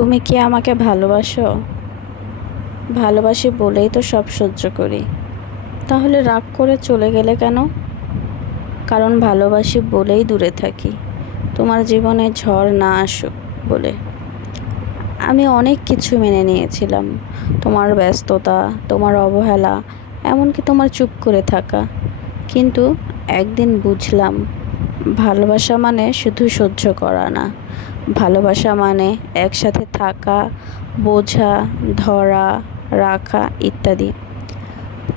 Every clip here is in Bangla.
তুমি কি আমাকে ভালোবাসো? ভালোবাসি বলেই তো সব সহ্য করি। তাহলে রাগ করে চলে গেলে কেন? কারণ ভালোবাসি বলেই দূরে থাকি। তোমার জীবনে ঝড় না আসুক বলে। আমি অনেক কিছু মেনে নিয়েছিলাম। তোমার ব্যস্ততা, তোমার অবহেলা, এমনকি তোমার চুপ করে থাকা। কিন্তু একদিন বুঝলাম ভালোবাসা মানে শুধু সহ্য করা না। ভালোবাসা মানে একসাথে থাকা, বোঝা, ধরা, রাখা ইত্যাদি।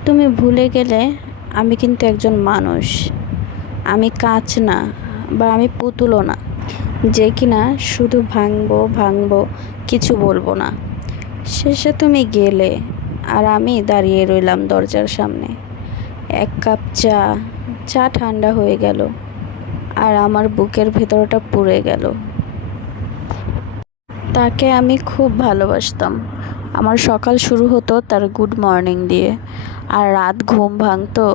তুমি ভুলে গেলে আমি কিন্তু একজন মানুষ। আমি কাঁচ না বা আমি পুতুলও না। যে কিনা শুধু ভাঙবো ভাঙবো, কিছু বলব না। শেষে তুমি গেলে আর আমি দাঁড়িয়ে রইলাম দরজার সামনে। এক কাপ চা চা ঠান্ডা হয়ে গেল। আর আমার বুকের ভেতরটা পুড়ে গেল। তাকে আমি খুব ভালোবাসতাম। আমার সকাল শুরু হতো তার গুড মর্নিং দিয়ে, আর রাত ঘুম ভাঙতো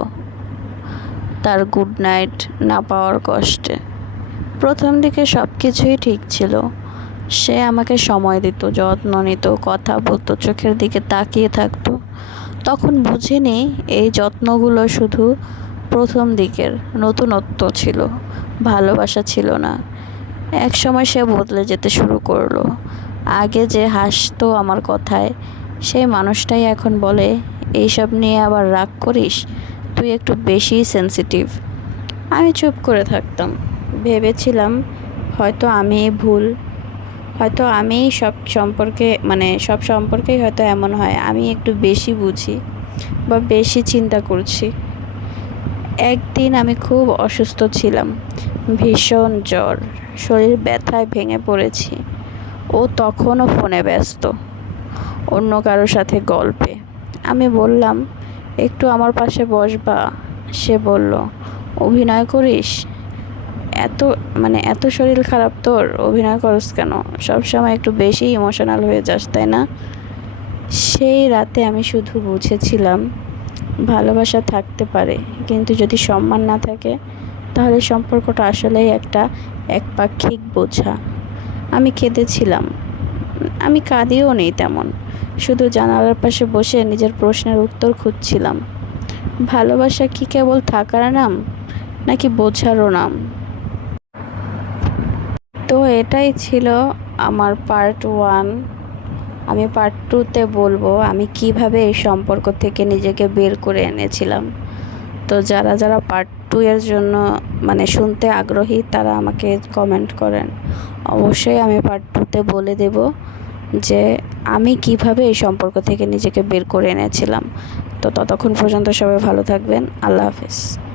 তার গুড নাইট না পাওয়ার কষ্টে। প্রথম দিকে সব কিছুই ঠিক ছিল। সে আমাকে সময় দিত, যত্ন নিত, কথা বলতো, চোখের দিকে তাকিয়ে থাকতো। তখন বুঝিনি এই যত্নগুলো শুধু প্রথম দিকের নতুনত্ব ছিল, ভালোবাসা ছিল না। এক সময় সে বদলে যেতে শুরু করল। আগে যে হাসতো আমার কথায়, সেই মানুষটাই এখন বলে, এইসব নিয়ে আবার রাগ করিস? তুই একটু বেশি সেন্সিটিভ আমি চুপ করে থাকতাম। ভেবেছিলাম, হয়তো আমি ভুল। হয়তো আমি সব সম্পর্কে মানে সব সম্পর্কেই হয়তো এমন হয়। আমি একটু বেশি বুঝি বা বেশি চিন্তা করছি। একদিন আমি খুব অসুস্থ ছিলাম। ভীষণ জ্বর। শরীর ব্যথায় ভেঙে পড়েছি। ও তখনও ফোনে ব্যস্ত। অন্য কারোর সাথে গল্পে। আমি বললাম, একটু আমার পাশে বসবা সে বলল, অভিনয় করিস? এত মানে এত শরীর খারাপ তোর, অভিনয় করস কেন? সবসময় একটু বেশি ইমোশনাল হয়ে যাস, তাই না? সেই রাতে আমি শুধু বুঝেছিলাম ভালোবাসা থাকতে পারে। কিন্তু যদি সম্মান না থাকে, তাহলে সম্পর্কটা আসলেই একটা একপাক্ষিক বোঝা। আমি কেঁদেছিলাম আমি কাঁদিও নেই তেমন। শুধু জানালার পাশে বসে নিজের প্রশ্নের উত্তর খুঁজছিলাম। ভালোবাসা কি কেবল থাকার নাম, নাকি বোঝারও নাম? তো এটাই ছিল আমার পার্ট ওয়ান আমি পার্ট টুতে বলব, আমি কীভাবে এই সম্পর্ক থেকে নিজেকে বের করে এনেছিলাম। তো যারা যারা পার্ট টু এর জন্য মানে শুনতে আগ্রহী, তারা আমাকে কমেন্ট করেন। অবশ্যই আমি পার্ট টুতে বলে দেব যে আমি কীভাবে এই সম্পর্ক থেকে নিজেকে বের করে এনেছিলাম। তো ততক্ষণ পর্যন্ত সবাই ভালো থাকবেন। আল্লাহ হাফিজ।